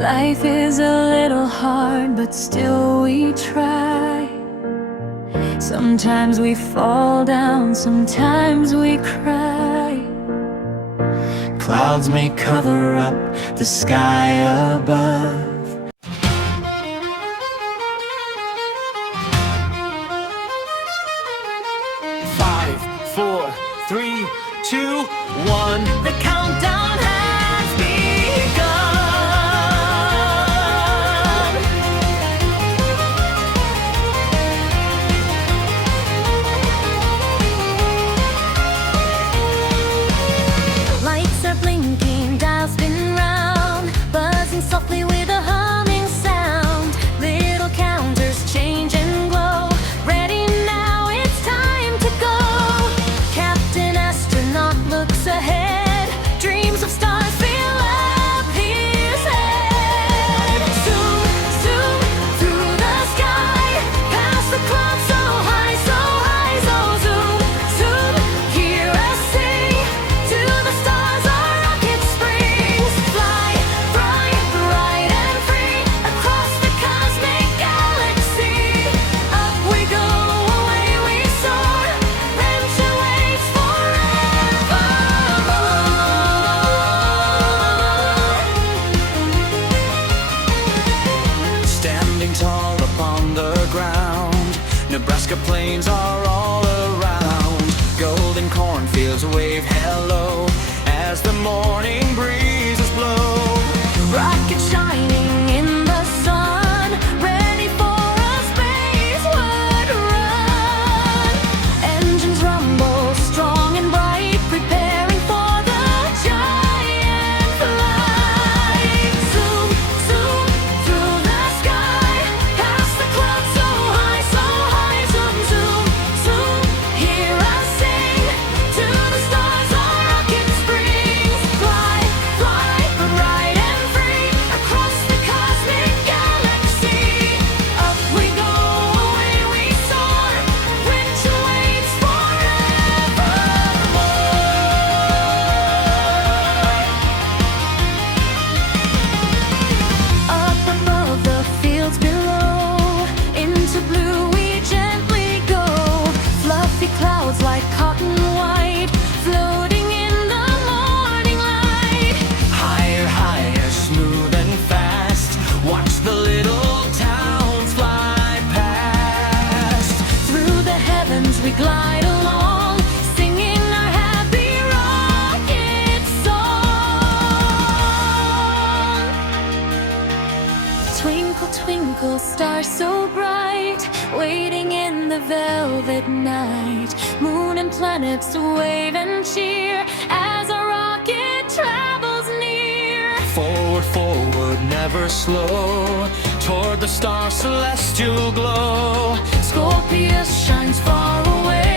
Life is a little hard, but still we try. Sometimes we fall down, sometimes we cry. Clouds may cover up the sky above. Five, four, three, two, one. The countdown has begun. Lights are blinking, dials spin round, buzzing softly with a humming sound. Little counters change and glow. Ready now, it's time to go. Captain Astronaut looks ahead. Dreams of stars fill up his head. Zoom, zoom through the sky, past the clouds so high, so high. So zoom, zoom, hear us sing. To the stars our rocket springs. Fly, bright, bright and free, across the cosmic galaxy. Up we go, away we soar, friendship waits forevermore. Standing tall upon the ground, Nebraska plains are all around. Golden cornfields wave hello as the morning breezes blow. Rocket shining in the sun, ready for a spaceward run. Engines rumble strong and bright, preparing for the giant flight. Zoom, zoom through the sky, past the clouds so high, so high. Zoom, zoom, zoom, hear us sing. To the stars our rocket springs. Fly, fly, bright and free, across the cosmic galaxy. Up we go, away we soar, which awaits forevermore. Up above the fields below, into blue we gently go. Fluffy clouds like cotton white, floating in the morning light. Higher, higher, smooth and fast. Watch the little towns fly past. Through the heavens we glide along, singing our happy rocket song. Twinkle, twinkle, star so bright, waiting in the velvet night. Moon and planets wave and cheer as our rocket travels near. Forward, forward, never slow, toward the star celestial glow. Scorpius shines far away.